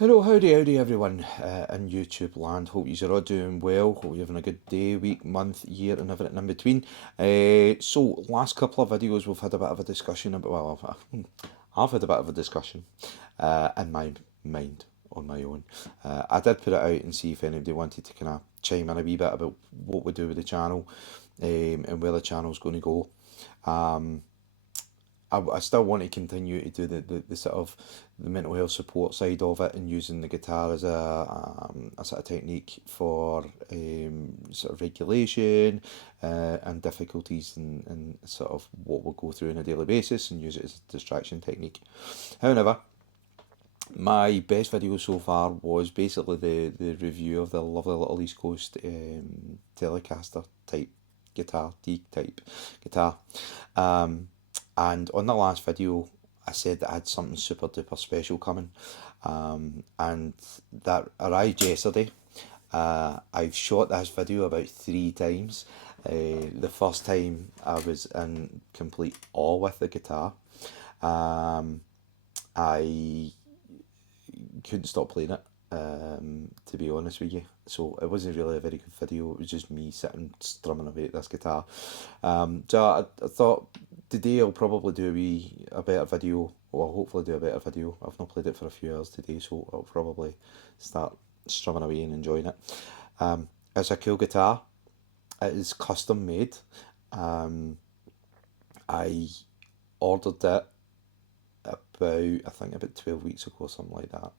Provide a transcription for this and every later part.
Hello, howdy everyone in YouTube land. Hope you're all doing well. Hope you're having a good day, week, month, year, and everything in between. So, last couple of videos we've had a bit of a discussion about. Well, I've had a bit of a discussion in my mind on my own. I did put it out and see if anybody wanted to kind of chime in a wee bit about what we do with the channel and where the channel's going to go. I still want to continue to do the sort of the mental health support side of it and using the guitar as a sort of technique for sort of regulation and difficulties and sort of what we'll go through on a daily basis and use it as a distraction technique. However, my best video so far was basically the review of the lovely little East Coast Telecaster type guitar, D type guitar. And on the last video, I said that I had something super duper special coming, and that arrived yesterday. I've shot this video about 3 times. The first time I was in complete awe with the guitar. I couldn't stop playing it, to be honest with you. So it wasn't really a very good video. It was just me sitting strumming away at this guitar. So I thought today I'll probably do a better video. Well, I'll hopefully do a better video. I've not played it for a few hours today, so I'll probably start strumming away and enjoying it. It's a cool guitar. It is custom made. I ordered it about 12 weeks ago, something like that.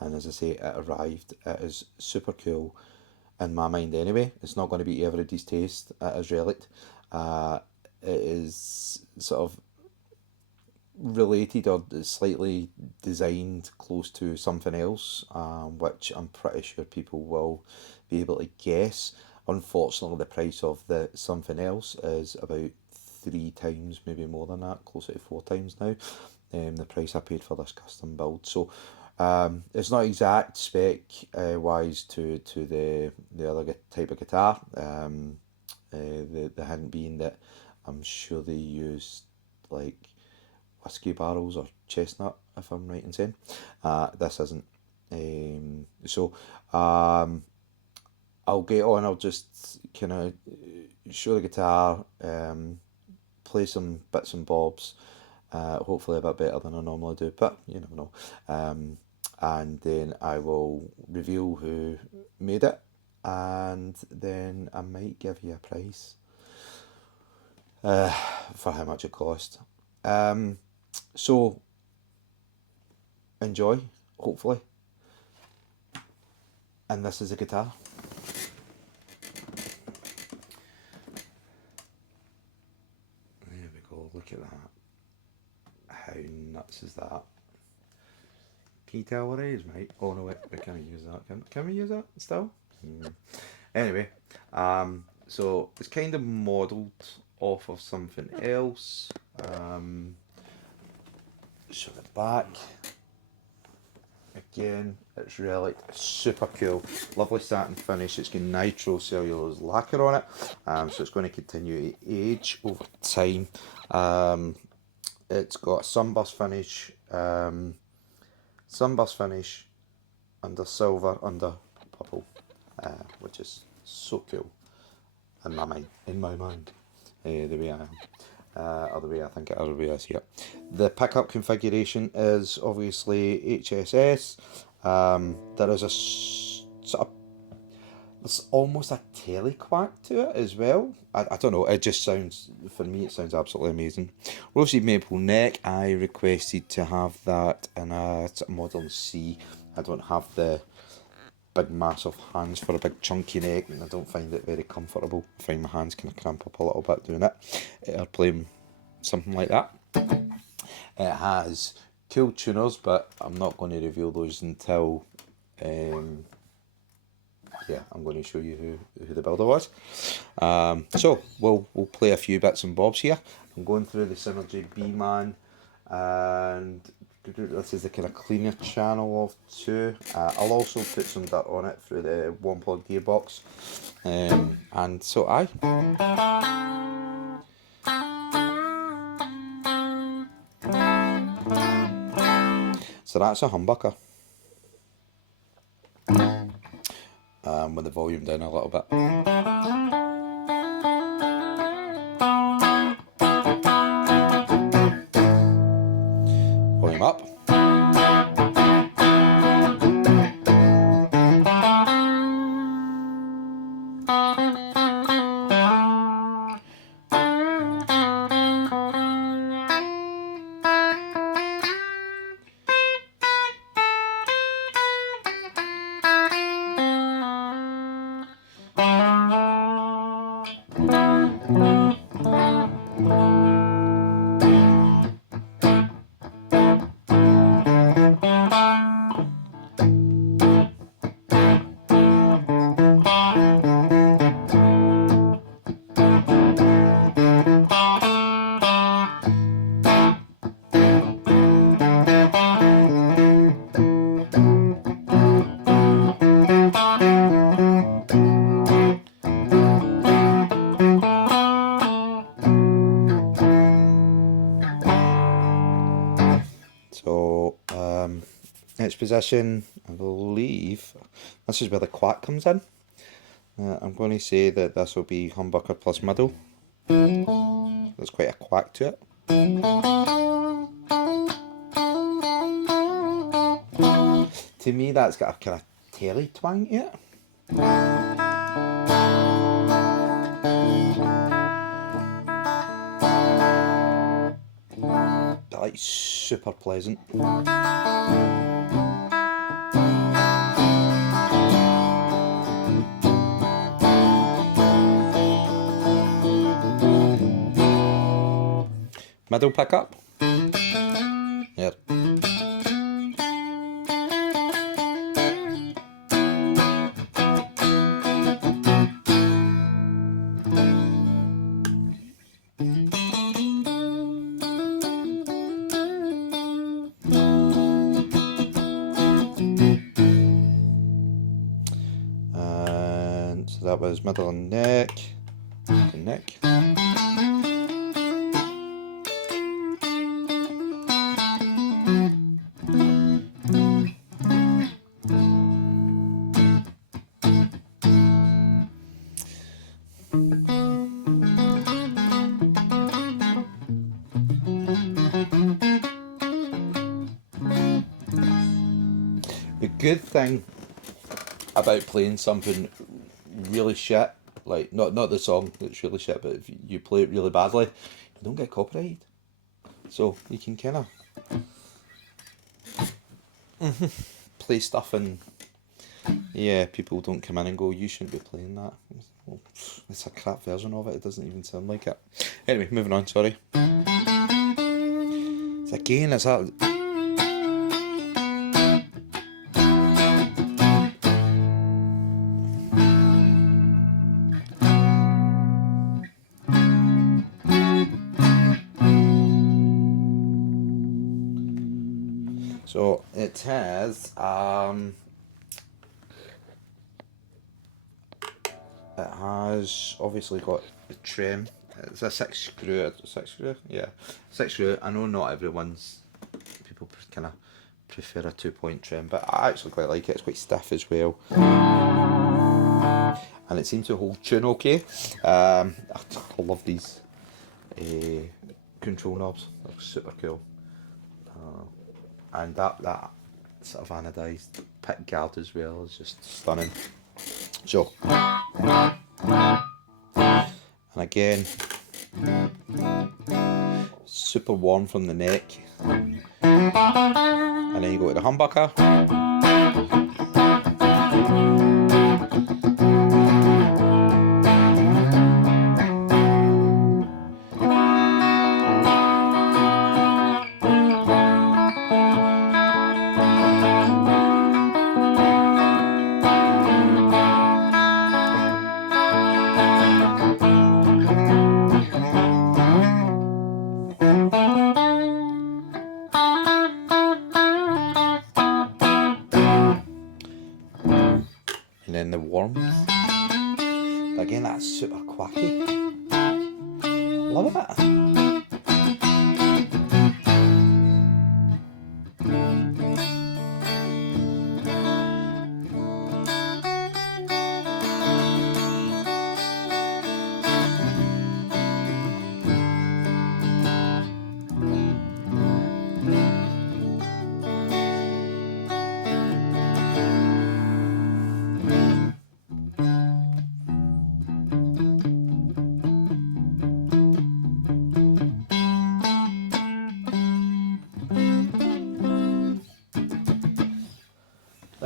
And as I say, it arrived. It is super cool in my mind anyway. It's not going to be everybody's taste. It is relic. It is sort of related or slightly designed close to something else, which I'm pretty sure people will be able to guess. Unfortunately, the price of the something else is about 3 times, maybe more than that, closer to 4 times now. The price I paid for this custom build. So it's not exact spec wise to the other type of guitar. The hint being that I'm sure they used like whiskey barrels or chestnut, if I'm right in saying. This isn't. So I'll get on. I'll just kind of show the guitar, play some bits and bobs. Hopefully a bit better than I normally do, but you never know. And then I will reveal who made it, and then I might give you a price for how much it cost. So enjoy, hopefully. And this is a guitar. There we go, look at that. How nuts is that? Can you tell what it is, mate? Oh no, wait, we can't use that. Can we use that still? Anyway, so it's kind of modelled off of something else. Show the back. Again, it's really super cool. Lovely satin finish. It's got nitrocellulose lacquer on it, so it's going to continue to age over time. It's got sunburst finish, under silver, under purple, which is so cool in my mind. The way I am. Or the way I think it is, the way I see it. The pickup configuration is obviously HSS. There is a sort of, there's almost a telequack to it as well. I don't know, it just sounds, for me it sounds absolutely amazing. Roasted maple neck, I requested to have that in a sort of modern C. I don't have the big massive hands for a big chunky neck, and I don't find it very comfortable. I find my hands kind of cramp up a little bit doing it, or playing something like that. It has cool tuners, but I'm not going to reveal those until yeah, I'm going to show you who the builder was. So we'll play a few bits and bobs here. I'm going through the Synergy B-Man, and this is the kind of cleaner channel of 2. I'll also put some dirt on it through the one plug gearbox, and so so that's a humbucker. with the volume down a little bit. Volume up. So, next position, I believe this is where the quack comes in. I'm going to say that this will be humbucker plus middle. There's quite a quack to it. To me, that's got a kind of telly twang to it. Like super pleasant. Middle pickup. Yep. And so that was middle and neck. And neck. The good thing about playing something really shit, like not the song that's really shit, but if you play it really badly, you don't get copyrighted. So you can kind of play stuff and yeah, people don't come in and go, you shouldn't be playing that. Well, it's a crap version of it, it doesn't even sound like it. Anyway, moving on, sorry. So again, it's that. So it has obviously got the trem. It's a 6-screw, yeah, 6-screw. I know not everyone's, people kind of prefer a 2-point trem, but I actually quite like it. It's quite stiff as well, and it seems to hold tune okay. I love these control knobs. They're super cool. And that sort of anodized pick guard as well is just stunning. So, and again, super warm from the neck, and then you go to the humbucker. And then the warmth. But again, that's super quacky. Love it.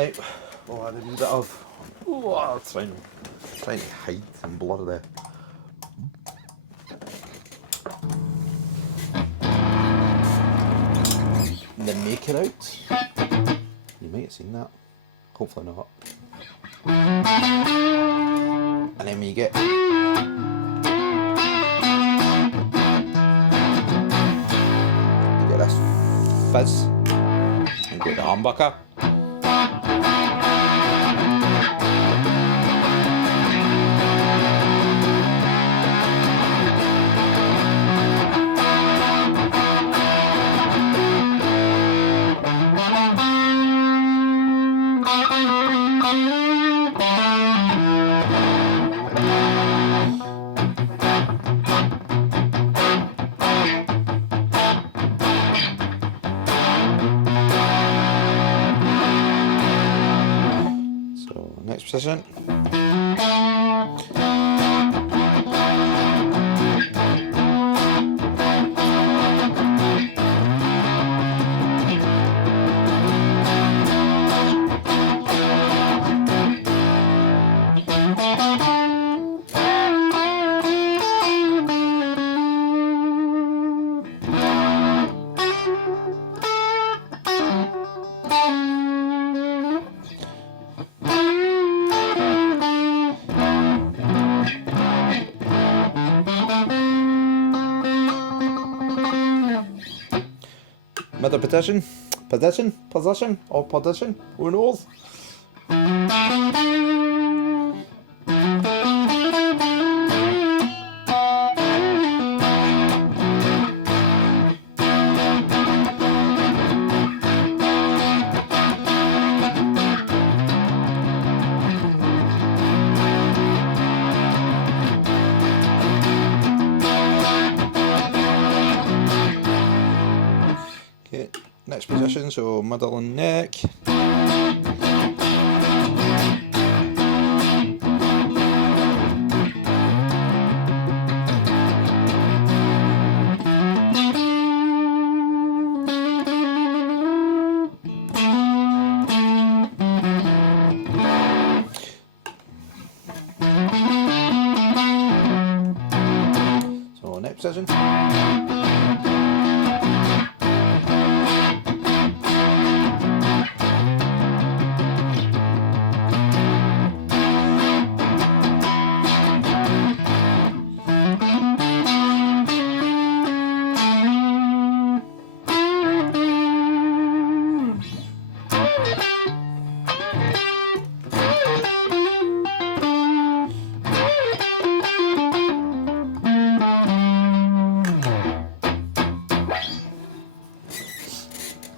Right, we'll add a wee bit of, trying to hide and blur the maker out. You might have seen that, hopefully not. And then we get this fizz and get the humbucker. Next position. Middle position, or position, who knows? Next position, so middle and neck. So next position.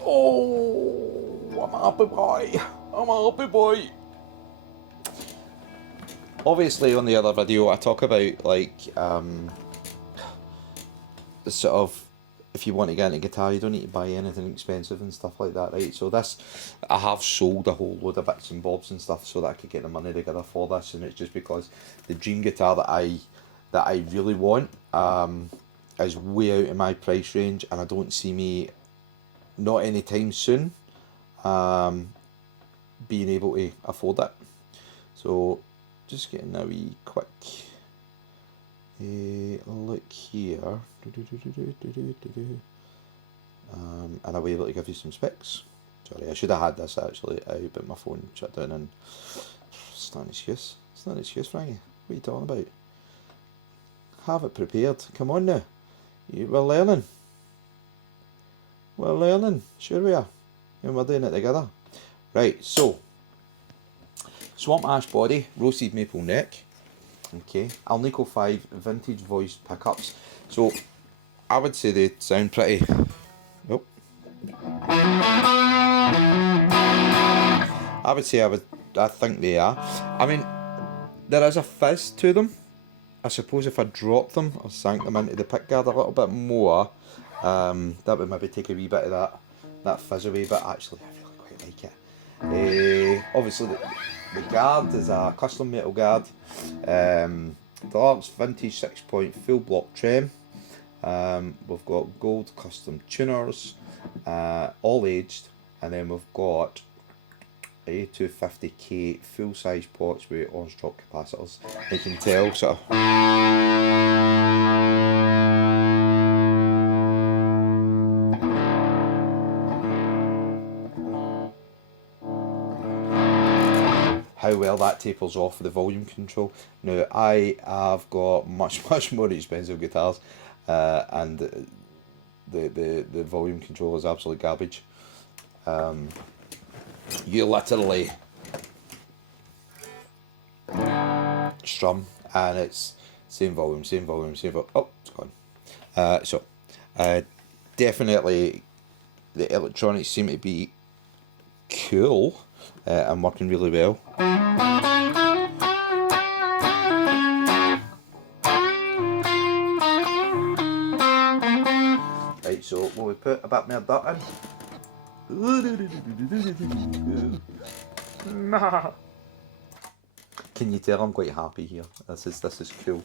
Oh, I'm a happy boy. I'm a happy boy. Obviously, on the other video, I talk about like sort of if you want to get into guitar, you don't need to buy anything expensive and stuff like that, right? So this, I have sold a whole load of bits and bobs and stuff so that I could get the money together for this, and it's just because the dream guitar that I really want is way out of my price range, and I don't see me not anytime soon being able to afford it. So just getting a wee quick look here, and I'll be able to give you some specs. Sorry, I should have had this actually out, but my phone shut down, and it's not an excuse. It's not an excuse, Frankie. What are you talking about? Have it prepared. Come on now. We're learning. We're learning. Sure we are. And we're doing it together. Right, so Swamp Ash body, roasted maple neck. Okay, Alnico 5 vintage voice pickups. So I would say they sound pretty. Oh. I would say I think they are. I mean, there is a fizz to them. I suppose if I dropped them or sank them into the pickguard a little bit more, that would maybe take a wee bit of that fizz away, but actually I really quite like it. Obviously the guard is a custom metal guard. Deluxe vintage 6-point full block trim. We've got gold custom tuners, all aged, and then we've got A250K full size pots with orange drop capacitors. You can tell sort of how well that tapers off the volume control. Now I have got much more expensive guitars, and the volume control is absolute garbage. You literally strum and it's same volume, same volume, same volume. Oh, it's gone. Definitely the electronics seem to be cool and working really well. Right, so will we put a bit more dirt in? Can you tell I'm quite happy here? This is cool.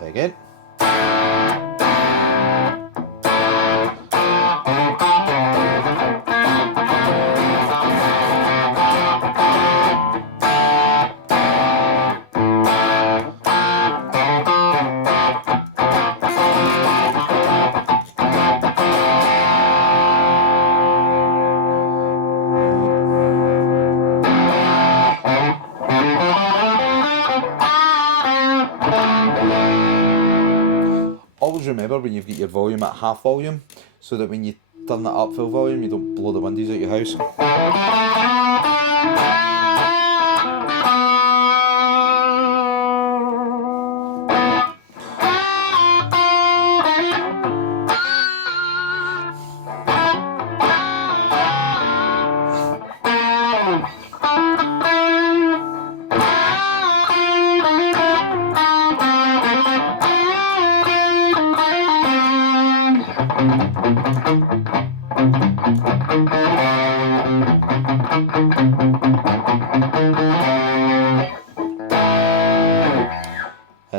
Again. Always remember when you've got your volume at half volume, so that when you turn that up full volume, you don't blow the windows out your house.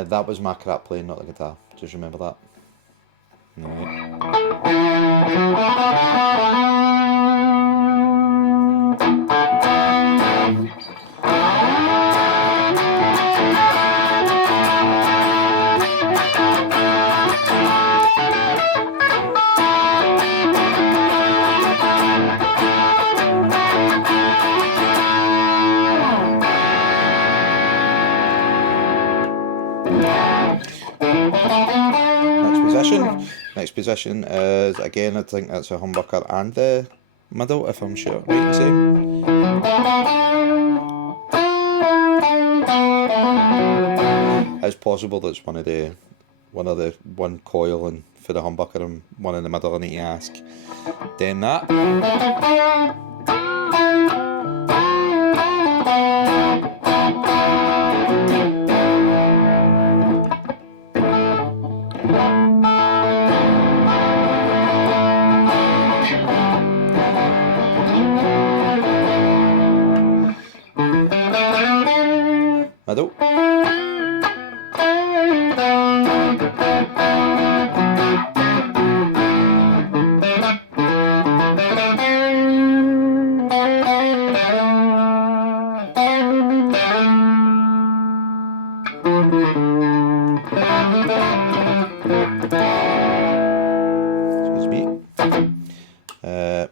That was my crap playing, not the guitar. Just remember that. Right. Next position is, again, I think that's a humbucker and the middle, if I'm sure, right in saying. It's possible that's one coil and for the humbucker and one in the middle I need to ask. Then that. Middle. Excuse me.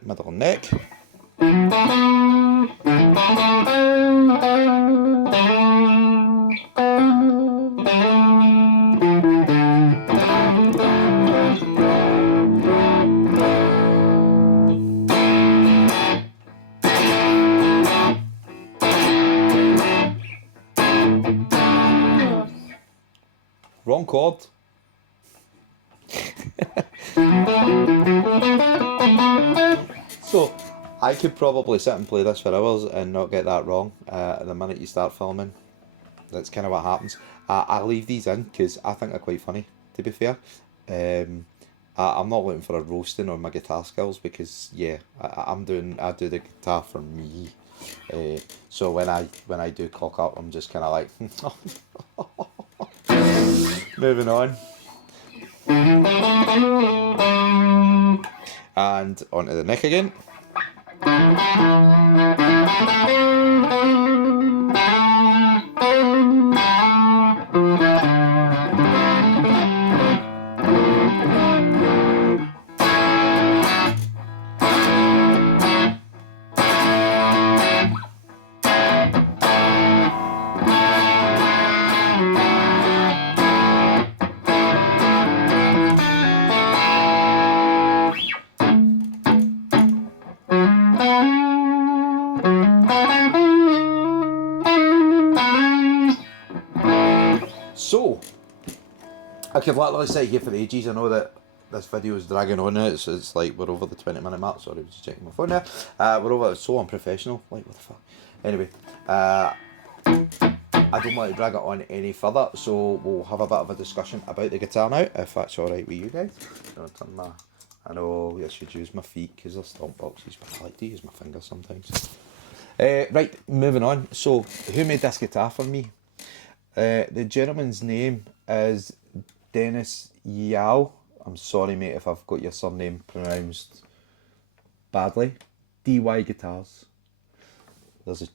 Middle neck. Wrong chord. So, I could probably sit and play this for hours and not get that wrong. The minute you start filming, that's kind of what happens. I leave these in because I think they're quite funny, to be fair. I'm not looking for a roasting on my guitar skills because yeah, I do the guitar for me. So when I do cock up, I'm just kind of like moving on and onto the neck again. So I could literally sit here for ages. I know that this video is dragging on. It's like we're over the 20-minute mark. Sorry, I was just checking my phone there. We're over. It's so unprofessional. Like what the fuck. Anyway, I don't want to drag it on any further, so we'll have a bit of a discussion about the guitar now, if that's alright with you guys. I know I should use my feet because they're stomp boxes, but I like to use my fingers sometimes. Right, moving on. So, who made this guitar for me? The gentleman's name is Dennis Yao. I'm sorry, mate, if I've got your surname pronounced badly. DY Guitars. There's a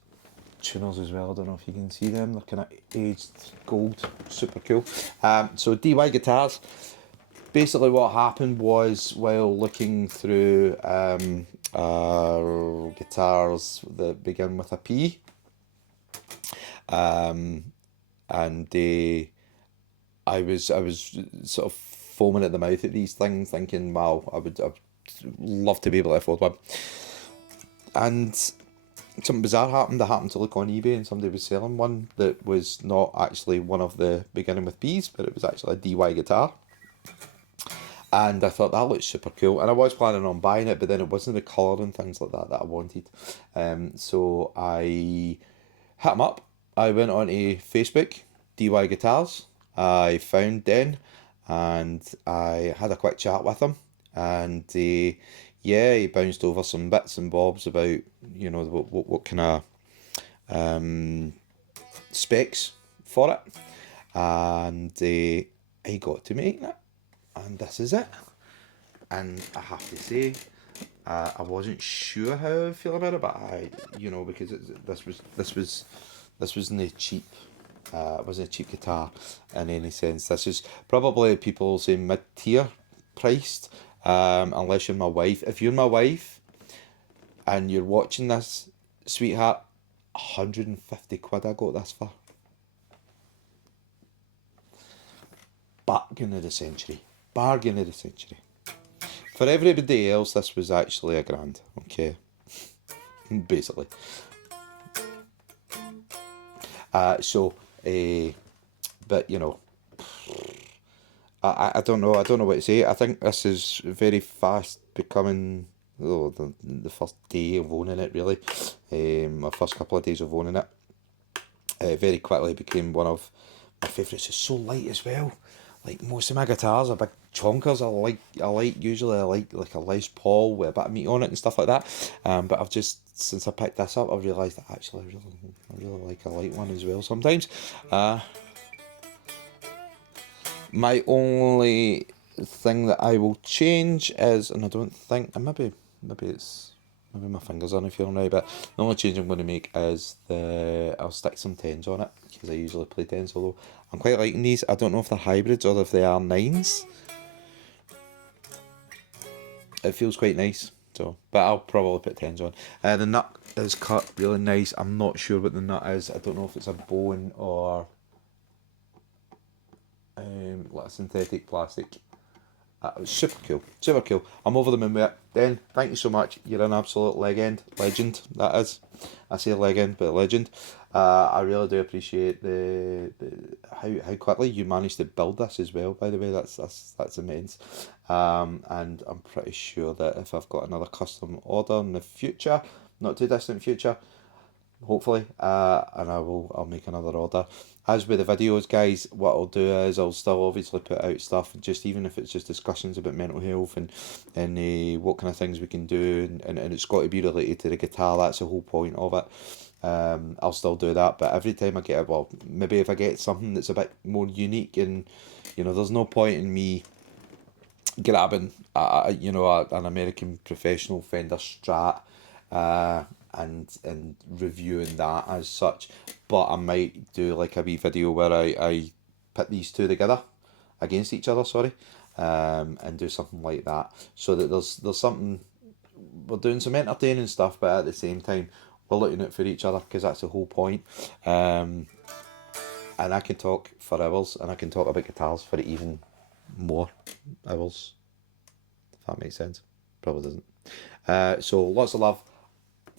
tuners as well. I don't know if you can see them. They're kind of aged gold, super cool. So DY Guitars. Basically, what happened was while looking through guitars that begin with a P, and I was sort of foaming at the mouth at these things, thinking, wow, I'd love to be able to afford one. And something bizarre happened. I happened to look on eBay and somebody was selling one that was not actually one of the beginning with B's, but it was actually a DY guitar. And I thought that looked super cool, and I was planning on buying it, but then it wasn't the colour and things like that I wanted. So I hit him up. I went on to Facebook, DY Guitars. I found Den, and I had a quick chat with him, and yeah, he bounced over some bits and bobs about what kind of specs for it, and he got to making it, and this is it. And I have to say, I wasn't sure how I feel about it, but because this wasn't cheap. It wasn't a cheap guitar in any sense. This is probably people say mid-tier priced, unless you're my wife. If you're my wife and you're watching this, sweetheart, 150 quid I got this for. Bargain of the century. Bargain of the century. For everybody else, this was actually £1,000, okay? Basically. But I don't know what to say. I think this is very fast becoming the first day of owning it, really. My first couple of days of owning it. Very quickly became one of my favourites. It's so light as well. Like most of my guitars are big chonkers. I like a Les Paul with a bit of meat on it and stuff like that. But I've just, since I picked this up, I've realised that actually I really like a light one as well sometimes. My only thing that I will change is, and I don't think, and maybe my fingers aren't feeling right, but the only change I'm going to make is I'll stick some tens on it, because I usually play tens, although I'm quite liking these. I don't know if they're hybrids or if they are nines. It feels quite nice, so, but I'll probably put tens on. The nut is cut really nice. I'm not sure what the nut is. I don't know if it's a bone or like a synthetic plastic. Super cool. I'm over the moon with it. Den, thank you so much. You're an absolute legend, that is. I say legend, but legend. I really do appreciate the how quickly you managed to build this as well. By the way, that's immense. And I'm pretty sure that if I've got another custom order in the future, not too distant future, hopefully, and I'll make another order. As with the videos, guys, what I'll do is I'll still obviously put out stuff, just even if it's just discussions about mental health and what kind of things we can do, and it's got to be related to the guitar. That's the whole point of it. I'll still do that, but every time I get it, well, maybe if I get something that's a bit more unique, and there's no point in me grabbing an American professional Fender Strat, and reviewing that as such. But I might do like a wee video where I put these two together against each other, sorry, and do something like that, so that there's something, we're doing some entertaining stuff, but at the same time we're looking out for each other, because that's the whole point. And I can talk for hours, and I can talk about guitars for even more hours, if that makes sense. Probably doesn't. So lots of love.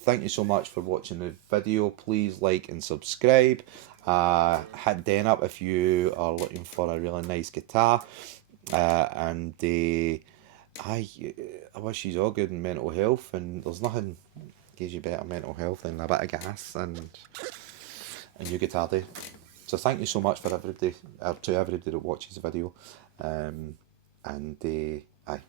Thank you so much for watching the video. Please like and subscribe. Hit Den up if you are looking for a really nice guitar. And I wish you all good in mental health, and there's nothing gives you better mental health than a bit of gas and your guitar day. So thank you so much for everybody, to everybody that watches the video. And aye.